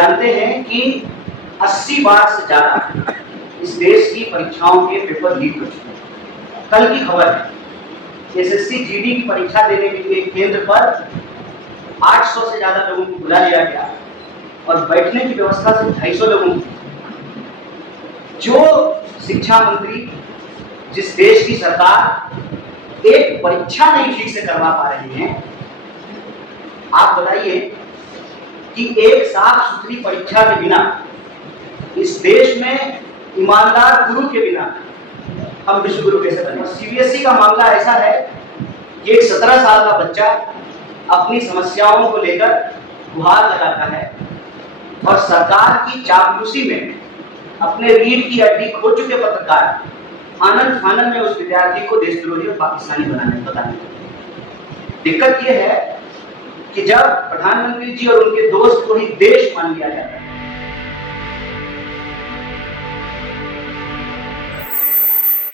जानते हैं कि 80 बार से ज्यादा इस देश की परीक्षाओं के पेपर लीक हो चुके हैं। कल की खबर है, एसएससी जीडी की परीक्षा देने के लिए केंद्र पर 800 से ज्यादा लोगों को बुला लिया गया और बैठने की व्यवस्था सिर्फ 250 लोगों की। जो शिक्षा मंत्री, जिस देश की सरकार एक परीक्षा नहीं ठीक से करवा पा रही है, आप बताइए कि एक साफ सुथरी परीक्षा के बिना, इस देश में ईमानदार गुरु के बिना हम विश्व गुरु कैसे बने। सीबीएसई का मामला ऐसा है कि एक 17 साल का बच्चा अपनी समस्याओं को लेकर गुहार लगाता है और सरकार की चापलूसी में अपने रीढ़ की हड्डी खो चुके पत्रकार आनंद फानन में उस विद्यार्थी को देशद्रोही और पाकिस्तानी बताने। दिक्कत यह है कि जब प्रधानमंत्री जी और उनके दोस्त को ही देश मान लिया जाता है,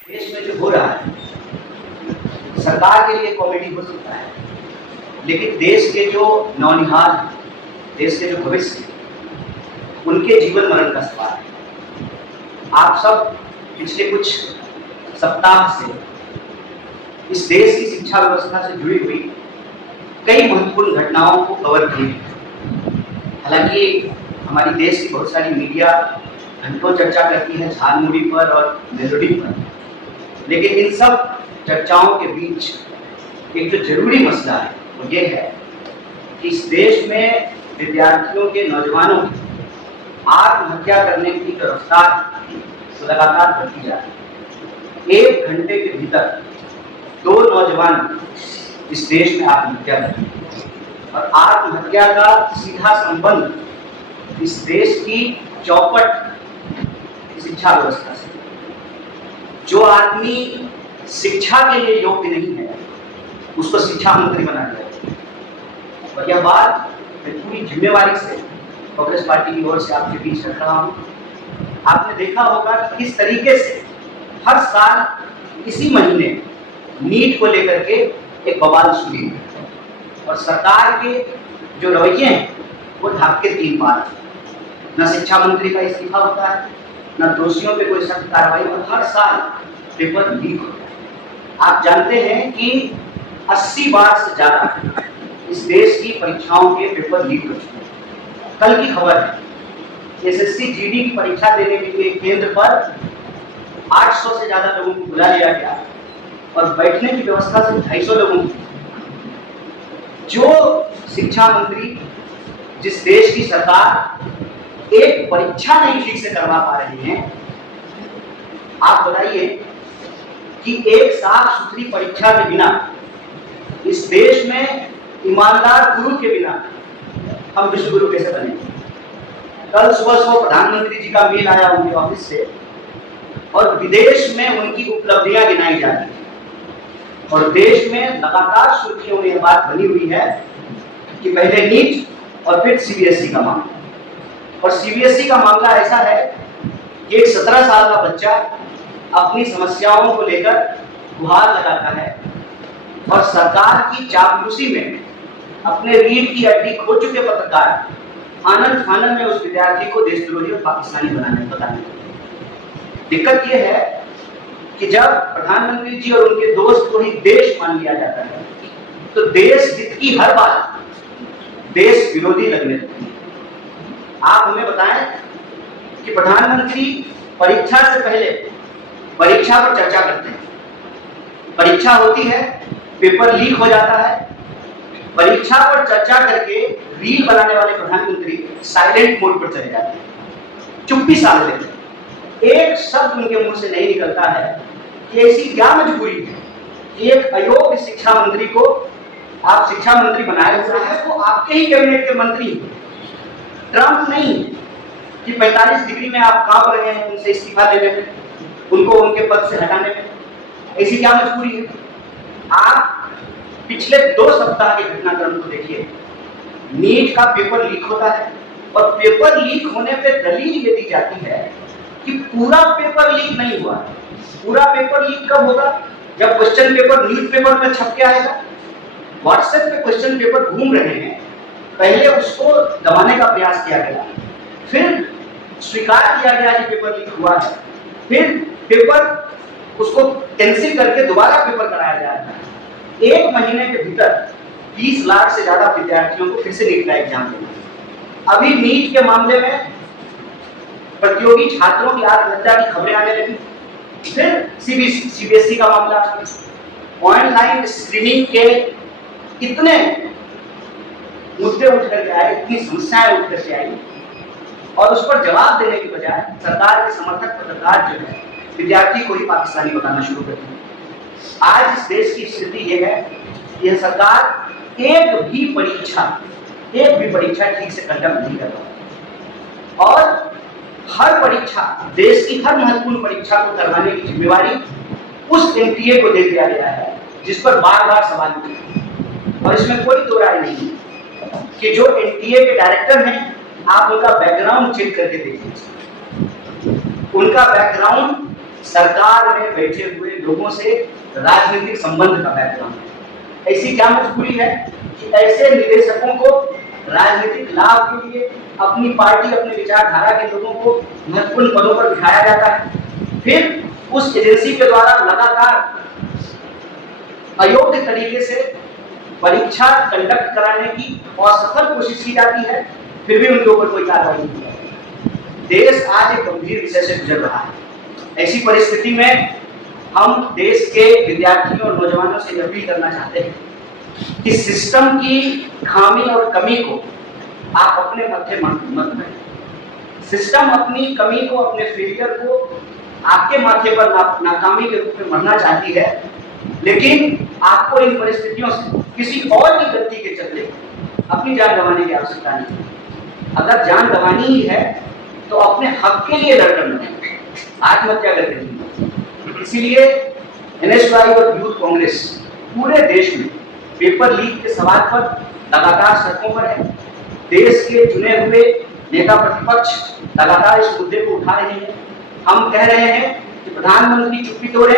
देश में जो हो रहा है सरकार के लिए कॉमेडी हो सकता है, लेकिन देश के जो नौनिहाल, देश के जो भविष्य, उनके जीवन मरण का सवाल है। आप सब पिछले कुछ सप्ताह से इस देश की शिक्षा व्यवस्था से जुड़ी हुई कई महत्वपूर्ण घटनाओं को कवर किए। हालांकि हमारी देश की बहुत सारी मीडिया घंटों चर्चा करती है झालमुड़ी पर और मेलोडी पर, लेकिन इन सब चर्चाओं के बीच एक जो जरूरी मसला है वो ये है कि इस देश में विद्यार्थियों के, नौजवानों की आत्महत्या करने की रफ्तार लगातार बढ़ती जा रही है। 1 घंटे के भीतर 2 नौजवान इस देश में आत्महत्या कर रहे हैं और आत्महत्या का सीधा संबंध इस देश की चौपट शिक्षा व्यवस्था से। जो आदमी शिक्षा के लिए योग्य नहीं है उसको शिक्षा मंत्री बना दिया। और यह बात मैं पूरी जिम्मेवारी से कांग्रेस पार्टी की ओर से आपके बीच रख रहा हूँ। आपने देखा होगा कि किस तरीके से हर साल इसी महीने नीट को लेकर के एक बवाल शुरू है और सरकार के जो रवैये हैं वो ढाक के 3 बार, न शिक्षा मंत्री का इस्तीफा होता है, न दोषियों पे कोई सख्त कार्रवाई, और हर साल पेपर लीक होता है। आप जानते हैं कि 80 बार से ज्यादा इस देश की परीक्षाओं के पेपर लीक हो चुके हैं। कल की खबर है, एसएससी जीडी की परीक्षा देने के लिए केंद्र पर 800 से ज्यादा लोगों को बुला लिया गया और बैठने की व्यवस्था सिर्फ 250 लोगों की। जो शिक्षा मंत्री, जिस देश की सरकार एक परीक्षा नहीं ठीक से करवा पा रही है, आप बताइए कि एक साफ सुथरी परीक्षा के बिना, इस देश में ईमानदार गुरु के बिना हम विश्व गुरु कैसे बने। कल सुबह प्रधानमंत्री जी का मेल आया उनके ऑफिस से और विदेश में उनकी उपलब्धियां गिनाई जा रही है और देश में लगातार सुर्खियों में यह बात बनी हुई है कि पहले नीट और फिर सीबीएसई का मामला। और सीबीएसई का मामला ऐसा है कि एक 17 साल का बच्चा अपनी समस्याओं को लेकर गुहार लगाता है और सरकार की चापलूसी में अपने रीढ़ की हड्डी खो चुके पत्रकार आनंद फानन में उस विद्यार्थी को देशद्रोही और पाकिस्तानी बताने। दिक्कत यह है कि जब प्रधानमंत्री जी और उनके दोस्त को ही देश मान लिया जाता है तो देश हित की हर बात देश विरोधी लगने लगती है। आप हमें बताएं कि प्रधानमंत्री परीक्षा से पहले परीक्षा पर चर्चा करते हैं, परीक्षा होती है, पेपर लीक हो जाता है, परीक्षा पर चर्चा करके रील बनाने वाले प्रधानमंत्री साइलेंट मोड पर चले जाते हैं, चुप्पी साध लेते हैं। एक शब्द उनके मुंह से नहीं निकलता है कि ऐसी क्या मजबूरी है कि एक अयोग्य शिक्षा मंत्री को आप शिक्षा मंत्री बनाए हुए हैं, वो आपके ही कैबिनेट के मंत्री हैं, ट्रंप नहीं कि 45 डिग्री में आप कांप रहे हैं उनसे इस्तीफा देने में, उनको उनके पद से हटाने में। ऐसी क्या मजबूरी है। आप पिछले 2 सप्ताह के घटनाक्रम को देखिए। नीट का पेपर लीक होता है और पेपर लीक होने पे दलील ये दी जाती है कि पूरा पेपर लीक नहीं हुआ। पूरा पेपर लीक कब होगा? जब क्वेश्चन पेपर न्यूज पेपर में छप के आएगा। व्हाट्सएप पे क्वेश्चन पेपर घूम रहे हैं, पहले उसको दबाने का प्रयास किया गया, फिर स्वीकार किया गया कि पेपर लीक हुआ है, फिर पेपर उसको कैंसिल करके दोबारा पेपर कराया जा रहा है। 1 महीने के भीतर 20 लाख से ज्यादा विद्यार्थियों को फिर से नीट का एग्जाम देना। अभी नीट के मामले में प्रतियोगी छात्रों की आत्महत्या की खबरें आने लगी। फिर सीबीएसई का मामला, ऑनलाइन स्क्रीनिंग के इतने मुद्दे उठ करके आए, इतनी समस्याएं उठ करके आई, और उस पर जवाब देने की बजाय सरकार के समर्थक पत्रकार जो है विद्यार्थी को ही पाकिस्तानी बताना शुरू कर दिया। आज इस देश की स्थिति यह है कि यह सरकार एक भी परीक्षा ठीक से कंडक्ट नहीं कर रहा, और हर परीक्षा, देश की हर महत्वपूर्ण परीक्षा को करवाने की जिम्मेवारी उस एनटीए को दे दिया गया है, जिस पर बार बार सवाल उठे। और इसमें कोई दो राय नहीं कि जो एनटीए के डायरेक्टर हैं, आप उनका बैकग्राउंड चेक करके देखिए। उनका बैकग्राउंड सरकार में बैठे हुए लोगों से राजनीतिक संबंध का बैकग्राउंड है। ऐसी क्या मजबूरी है कि ऐसे निदेशकों को राजनीतिक लाभ के लिए अपनी पार्टी, अपने विचारधारा के लोगों को महत्वपूर्ण पदों पर बिठाया जाता है, फिर उस एजेंसी के द्वारा लगातार अयोग्य तरीके से परीक्षा कंडक्ट कराने की असफल कोशिश की जाती है, फिर भी उनके ऊपर कोई कार्रवाई नहीं की जाती। देश आज एक गंभीर विषय से गुजर रहा है। ऐसी परिस्थिति में हम देश के विद्यार्थियों और नौजवानों से अपील करना चाहते हैं कि सिस्टम की खामी और कमी को आप अपने मत्थे मत लें। सिस्टम अपनी कमी को, अपने फेलियर को आपके माथे पर नाकामी के रूप में मरना चाहती है, लेकिन आपको इन परिस्थितियों से किसी और की गलती के चलते अपनी जान गंवाने की आवश्यकता नहीं है। अगर जान गंवानी ही है तो अपने हक के लिए लड़कर लड़ें, आत्महत्या करके नहीं। इसीलिए एनएसवाई और यूथ कांग्रेस पूरे देश में पेपर लीक के सवाल पर लगातार सड़कों पर है। देश के चुने हुए नेता प्रतिपक्ष लगातार इस मुद्दे को उठा रहे हैं। हम कह रहे हैं कि प्रधानमंत्री चुप्पी तोड़े,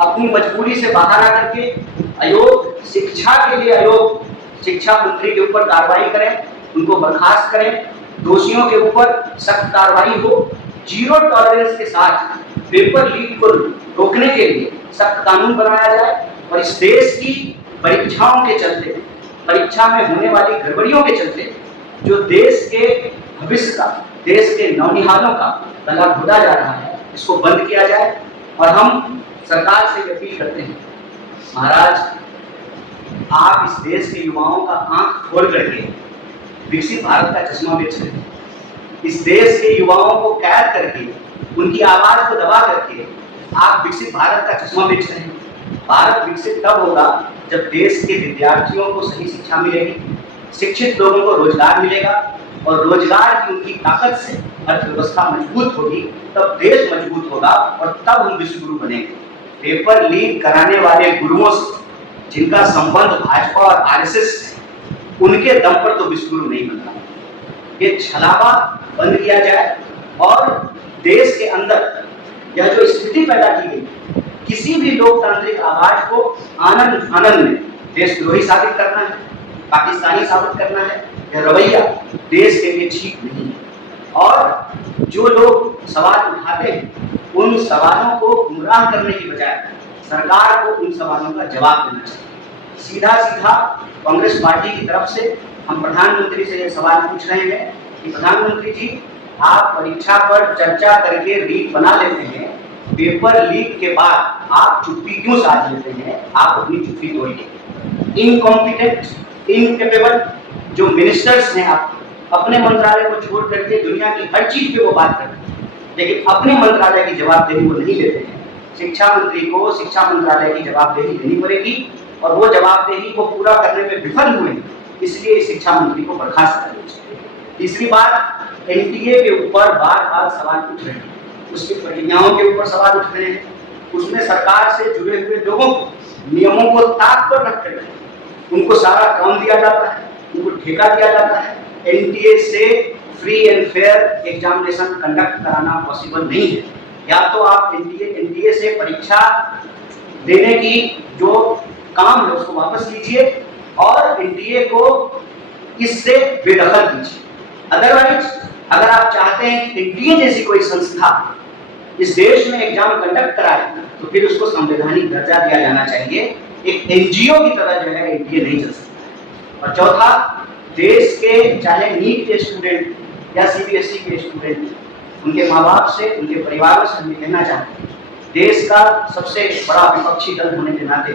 अपनी मजबूरी से बाहर आकर के अयोग्य शिक्षा के लिए अयोग्य शिक्षा मंत्री के ऊपर कार्रवाई करें, उनको बर्खास्त करें, दोषियों के ऊपर सख्त कार्रवाई हो, जीरो टॉलरेंस के साथ पेपर लीक को रोकने के लिए सख्त कानून बनाया जाए, और इस देश की परीक्षाओं के चलते, परीक्षा में होने वाली गड़बड़ियों के चलते जो देश के भविष्य का, देश के नौनिहालों का गला घोटा जा रहा है, इसको बंद किया जाए। और हम सरकार से अपील करते हैं, महाराज आप इस देश के युवाओं का आंख खोल करके विकसित भारत का चश्मा बेच रहे हैं। इस देश के युवाओं को कैद करके, उनकी आवाज को दबा करके आप विकसित भारत का चश्मा बेच रहे हैं। भारत विकसित तब होगा जब देश के विद्यार्थियों को सही शिक्षा मिलेगी, शिक्षित लोगों को रोजगार मिलेगा, और रोजगार की उनकी ताकत से अर्थव्यवस्था मजबूत होगी, तब देश मजबूत होगा, और तब हम विश्व गुरु बनेंगे। पेपर लीक कराने वाले गुरुओं से जिनका संबंध भाजपा और आरएसएस है, उनके दम पर तो विश्व गुरु नहीं बनता। ये छलावा बंद किया जाए, और देश के अंदर यह जो स्थिति पैदा की गई, किसी भी लोकतांत्रिक आवाज को आनंद में देशद्रोही साबित करना है, पाकिस्तानी साबित करना है, यह रवैया देश के लिए ठीक नहीं है। और जो लोग सवाल उठाते हैं, उन सवालों को गुमराह करने की बजाय सरकार को उन सवालों का जवाब देना चाहिए। सीधा सीधा कांग्रेस पार्टी की तरफ से हम प्रधानमंत्री से यह सवाल पूछ रहे हैं कि प्रधानमंत्री जी, आप परीक्षा पर चर्चा करके लीक बना लेते हैं, पेपर लीक के बाद आप चुप्पी क्यों साध लेते हैं? आप अपनी चुप्पी तोड़िए। इनकॉम्पिटेंट, इनकेपेबल जो मिनिस्टर्स हैं, आप अपने मंत्रालय को छोड़ करके दुनिया की हर चीज पे वो बात करते हैं, लेकिन अपने मंत्रालय की जवाबदेही वो नहीं लेते हैं। शिक्षा मंत्री को शिक्षा मंत्रालय की जवाबदेही लेनी पड़ेगी, और वो जवाबदेही को पूरा करने में विफल हुए, इसलिए शिक्षा मंत्री को बर्खास्त करना चाहिए। तीसरी बात, एनटीए के ऊपर बार बार सवाल उठ रहे हैं, उसकी प्रक्रियाओं के ऊपर सवाल उठ रहे हैं, उसमें सरकार से जुड़े हुए लोगों को, नियमों को ताक पर रख कर उनको सारा काम दिया जाता है, उनको ठेका दिया जाता है। एनटीए से free and fair examination conduct कराना पॉसिबल नहीं है। या तो आप एनटीए से परीक्षा देने की जो काम है उसको वापस लीजिए, और एनटीए को इससे बेदखल कीजिए। अदरवाइज अगर आप चाहते हैं कि एनटीए जैसी कोई संस्था इस देश में एग्जाम कंडक्ट कराए तो फिर उसको संवैधानिक दर्जा दिया जाना चाहिए। एक एनजीओ की तरह जो है एनटीए नहीं चल सकता। और चौथा, देश के चाहे नीट के स्टूडेंट या सीबीएसई के स्टूडेंट, उनके माँ बाप से, उनके परिवारों से हम कहना चाहते हैं, देश का सबसे बड़ा विपक्षी दल होने के नाते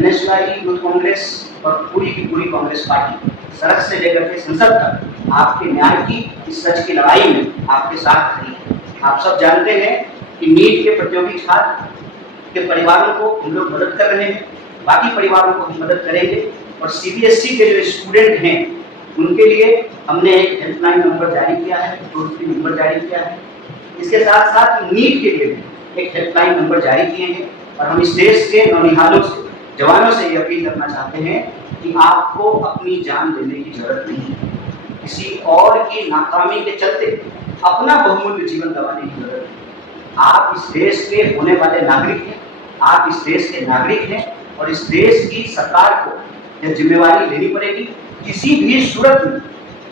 एनएसयूआई यूथ कांग्रेस और पूरी की पूरी कांग्रेस पार्टी सड़क से लेकर के संसद तक आपके न्याय की, इस सच की लड़ाई में आपके साथ खड़ी है। आप सब जानते हैं कि नीट के प्रतियोगी छात्र के परिवारों को हम लोग मदद कर रहे हैं, बाकी परिवारों को हम मदद करेंगे। और सीबीएसई के जो स्टूडेंट हैं उनके लिए हमने एक हेल्पलाइन नंबर जारी किया है, टोल फ्री नंबर जारी किया है। इसके साथ साथ नीट के लिए भी एक हेल्पलाइन नंबर जारी किए हैं। और हम इस देश के नौनिहालों से, जवानों से ये अपील करना चाहते हैं कि आपको अपनी जान देने की जरूरत नहीं है, किसी और की नाकामी के चलते अपना बहुमूल्य जीवन गंवाने की जरूरत है। आप इस देश के होने वाले नागरिक हैं, आप इस देश के नागरिक हैं और इस देश की सरकार को यह जिम्मेवारी लेनी पड़ेगी। किसी भी सूरत में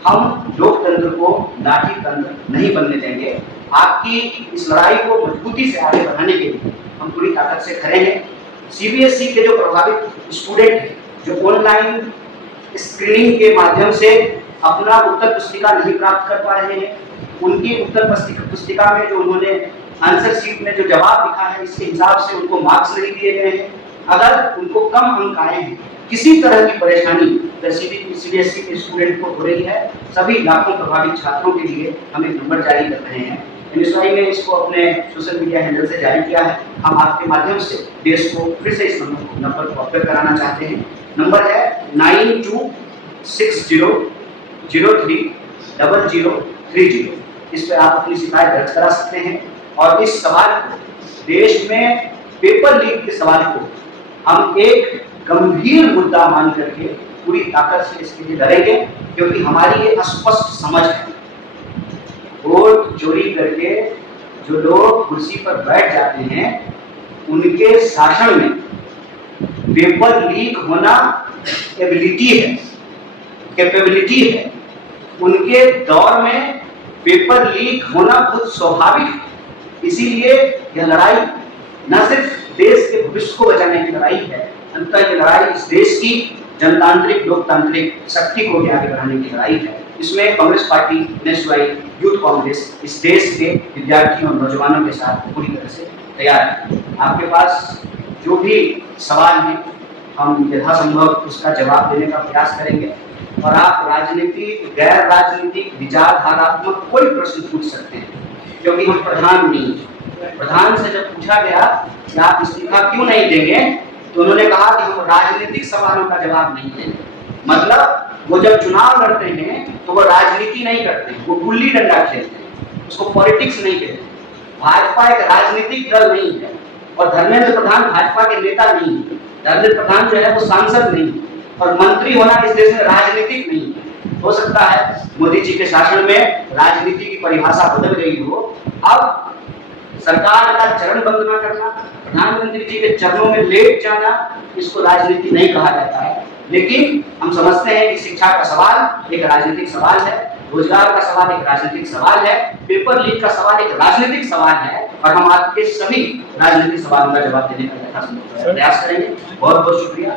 हम लोकतंत्र को लाठी तंत्र नहीं बनने देंगे। आपकी इस लड़ाई को मजबूती से आगे बढ़ाने के लिए हम पूरी ताकत से खड़े हैं। सीबीएसई के जो प्रभावित स्टूडेंट हैं, जो ऑनलाइन स्क्रीनिंग के माध्यम से अपना उत्तर पुस्तिका नहीं प्राप्त कर पा रहे हैं, उनकी उत्तर पुस्तिका में जो उन्होंने आंसर शीट में जो जवाब लिखा है, इसके हिसाब से उनको मार्क्स नहीं दिए गए हैं। अगर उनको कम अंक आए हैं, किसी तरह की परेशानी सीबीएसई के स्टूडेंट को हो रही है, सभी लाखों प्रभावित छात्रों के लिए हम एक नंबर जारी कर रहे हैं। एनएसयूआई ने इसको अपने सोशल मीडिया हैंडल से जारी किया है। हम आपके माध्यम से देश को फिर से इस नंबर को अवगत कराना चाहते हैं। नंबर है 9260030030। इस पर आप अपनी शिकायत दर्ज करा सकते हैं। और इस सवाल को, देश में पेपर लीक के सवाल को हम एक गंभीर मुद्दा मान करके पूरी ताकत से इसके लिए लड़ेंगे, क्योंकि हमारी ये स्पष्ट समझ है, वोट चोरी करके जो लोग कुर्सी पर बैठ जाते हैं, उनके शासन में पेपर लीक होना एबिलिटी है, कैपेबिलिटी है। उनके दौर में पेपर लीक होना बहुत स्वाभाविक है। इसीलिए यह लड़ाई न सिर्फ देश के भविष्य को बचाने की लड़ाई है, अंततः यह लड़ाई इस देश की जनतांत्रिक लोकतांत्रिक शक्ति को भी आगे बढ़ाने की लड़ाई है। इसमें Congress party, NSUI youth Congress इस देश के विद्यार्थियों और नौजवानों के साथ पूरी तरह से तैयार है। आपके पास जो भी सवाल है, हम यथासंभव उसका जवाब देने का प्रयास करेंगे। और आप राजनीतिक, गैर राजनीतिक, विचारधारात्मक कोई प्रश्न पूछ सकते हैं, क्योंकि हम प्रधान नहीं हैं। प्रधान से जब पूछा गया कि आप इस्तीफा क्यों नहीं देंगे, तो उन्होंने कहा कि हम राजनीतिक सवालों का जवाब नहीं देंगे। मतलब वो जब चुनाव लड़ते हैं तो वो राजनीति नहीं करते हैं, वो गुल्ली डंडा खेलते हैं, उसको पॉलिटिक्स नहीं कहते। भाजपा एक राजनीतिक दल नहीं है और धर्मेंद्र प्रधान भाजपा के नेता नहीं है। धर्मेंद्र प्रधान जो है वो सांसद नहीं है और मंत्री होना इस देश में राजनीतिक नहीं है। हो सकता है मोदी जी के शासन में राजनीति की परिभाषा बदल गई हो। अब सरकार का चरण वंदना करना, प्रधानमंत्री जी के चरणों में लेट जाना, इसको राजनीति नहीं कहा जाता है। लेकिन हम समझते हैं कि शिक्षा का सवाल एक राजनीतिक सवाल है, रोजगार का सवाल एक राजनीतिक सवाल है, पेपर लीक का सवाल एक राजनीतिक सवाल है। और हम आपके सभी राजनीतिक सवालों का जवाब देने का यथासंभव प्रयास करेंगे। बहुत बहुत शुक्रिया।